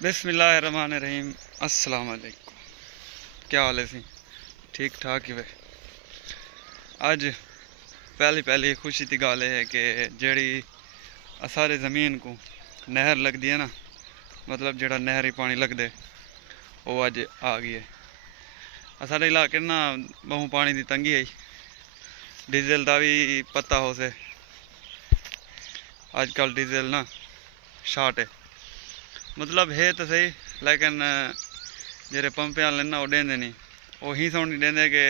बिस्मिल्लाहिर्रहमानिर्रहीम। अस्सलाम वालेकुम। क्या हाल है सी? ठीक ठाक ही वे। अज पहली खुशी की गल है कि जेड़ी सारे ज़मीन को नहर लगती है ना, मतलब जेड़ा नहरी पानी लगदे वो अज आ गई है। सारे इलाके ना बहु पानी की तंगी आई, डीजल का भी पता हो से अजकल डीजल ना शार्ट है, मतलब है तो सही, लेकिन जेरे पंपे वाले ना वो देंदे नहीं। वो ही सुन नहीं देंदे कि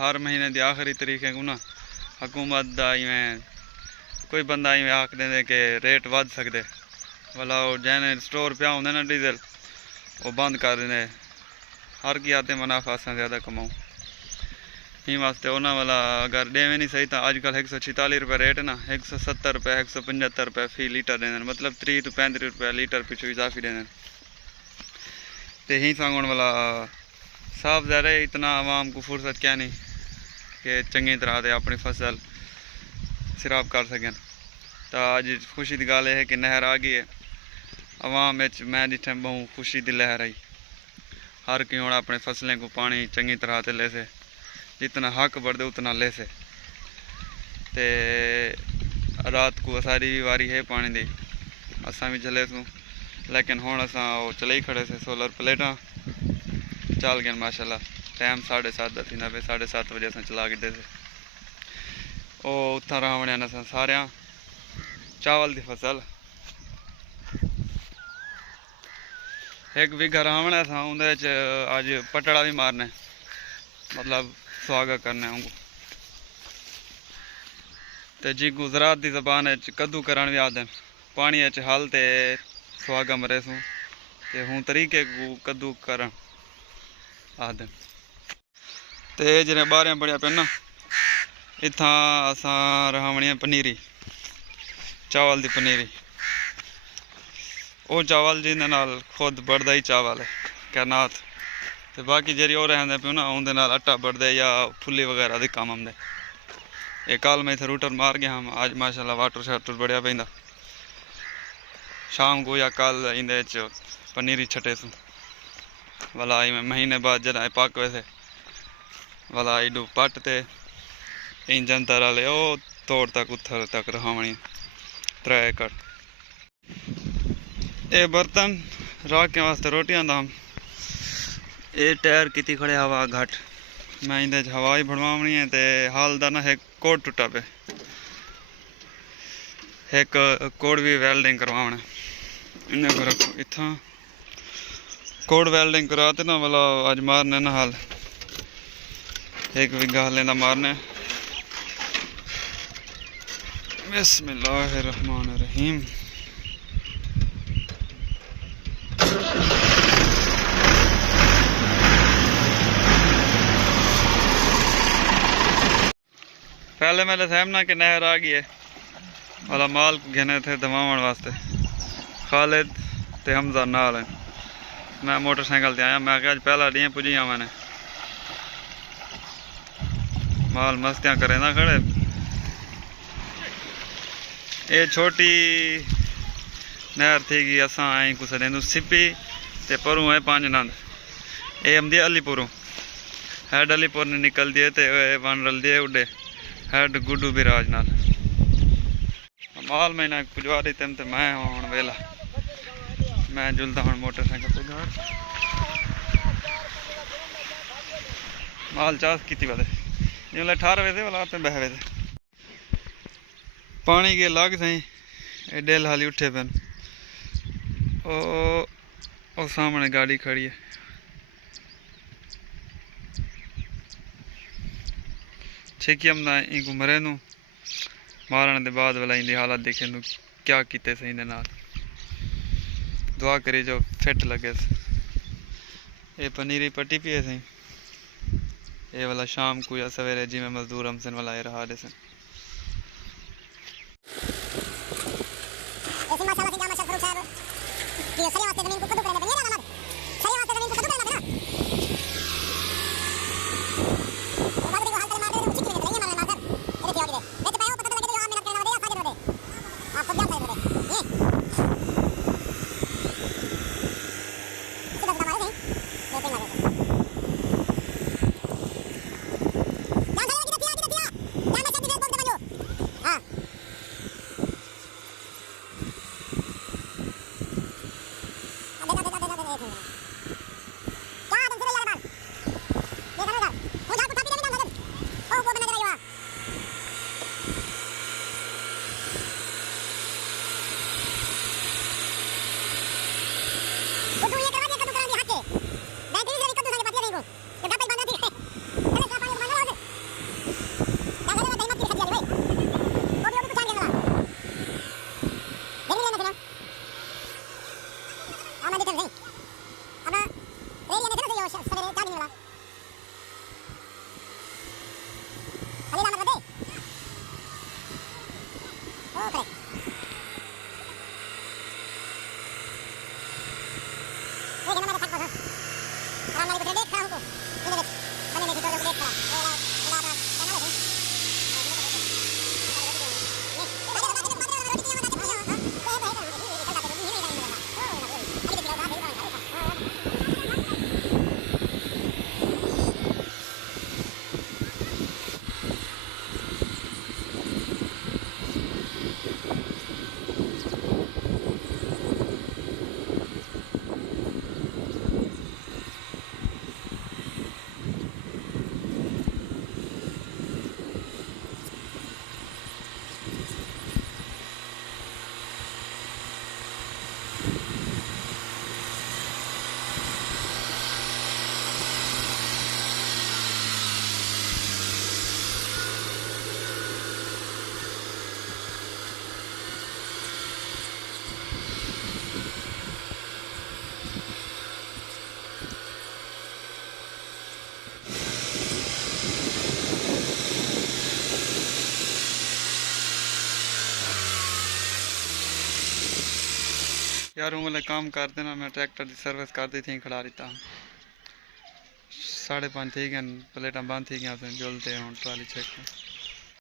हर महीने की आखिरी तरीके को ना हुकूमत का इवें कोई बंदा इवें आख देंदे कि रेट वध सकते, भला वो जैने स्टोर पिया होंगे ना डीजल वो बंद कर देंगे। हर की आते मुनाफा असा ज़्यादा कमाऊँ ही वास्ते उन्होंने वाला अगर देवे नहीं सही तो अजकल 146 रुपये रेट है ना, 170 रुपये 175 रुपये फी लीटर देंगे, मतलब 30 to 35 रुपये लीटर पिछू इजाफी देंगे। तो ही सांगण वाला साफ ज़्यादा इतना आवाम को फुर्सत क्या नहीं कि चंगी तरह से अपनी फसल सिराब कर सकें। तो अज खुशी की गल है कि नहर आ गई है आवाम मैं जिथे बहु खुशी की लहर आई। हर की हूँ अपने फसलें को पानी चंगी तरह से ले से, जितना हक बढ़े उतना ले से। ते रात को सारी वारी है पानी दी, असा भी चले सूँ, लेकिन हुण असा वो चले ही खड़े से सोलर प्लेटा चल गए माशाल्लाह। टाइम 7:30 थी ना, 7:30 बजे अस चला गए थे। वो उत्था रावणिया ने सारे चावल की फसल 1 बीघा रावणा था, उन्हें अज पटड़ा भी मारने, मतलब स्वागत करने उनको। तो जी गुजरात की जबान कद्दू करण भी आदन, पानी हल ते सुहागा मरे सूँ ते हूँ तरीके को कद्दू करण आदन। ते जिन्हें 12 पढ़िया पे ना इतना असा रहावनी पनीरी चावल की पनीरी, वो चावल जिन्हें नाल खुद बढ़ता ही चावल है कैनात, तो बाकी जी और रहते पे ना उनके नाल आटा बढ़ते या फुली वगैरह के काम आते। ये कल मैं इतने रूटर मार गया हम, आज माशाल्लाह वाटर शाटर बढ़िया पैंदा। शाम को या कल इंदे पनीरी छटे सूँ वाला महीने बाद जरा पक वैसे वाला इडू पट ते इंजन तरह ले ओ तोड़ तक उथर तक रहावनी 3 एकड़। ये बर्तन रख के वास्ते रोटियां दाम, ये टायर की खड़े हवा घट, मैं इंदे हवा ही भरवावनी है। तो हाल दा ना एक कोड टुटा पे, एक कोड भी वेल्डिंग करवाना इन्हें को रखो इतना कोड वेल्डिंग कराते ना वाला अज मारने ना हाल 1 बीघा हाले ना मारने। बिस्मिल्लाहिर्रहमानिर्रहीम। पहले मेरे सामना कि नहर आ गई है वाला माल घेने थे दमावन वास्ते, खालिद ते हमजा नाल हैं। मैं मोटरसाइकिल से आया, मैं अज पहला डी पुजिया मैंने माल मस्तियाँ करे ना खड़े। ये छोटी नहर थी कि असा आई कुछ रेंदू सिपी ते परूँ है 5 नंद, ये आमदी अलीपुरों हैड अलीपुर ने निकल दिए तो वन रल दिए उडे हैड गुड्डू भी राज नाल माल महीना पुजवा रही तेम तो मैं हूँ वेला मैं जुलता हूँ मोटरसाइकिल पर घर माल चास की बदे जिसले 18 बजे वाला आप बह वे पानी के लग सही डेल हाली उठे पेन। ओ सामने गाड़ी खड़ी है, छिकियम ना इनको मरे नू मारने के बाद वाला इंदी हालत देखे नू क्या किते सही दे नाल। दुआ करी जो फिट लगे। ये पनीरी पट्टी पी है सही, ये वाला शाम को या सवेरे जिमें मजदूर हमसन वाला ये रहा दे सन। यार वो वाले काम कर देना, मैं ट्रैक्टर की सर्विस कर दी थी खड़ा था 5:30 थी गए, प्लेटा बंद थी गया जुलते हूँ ट्राली चेक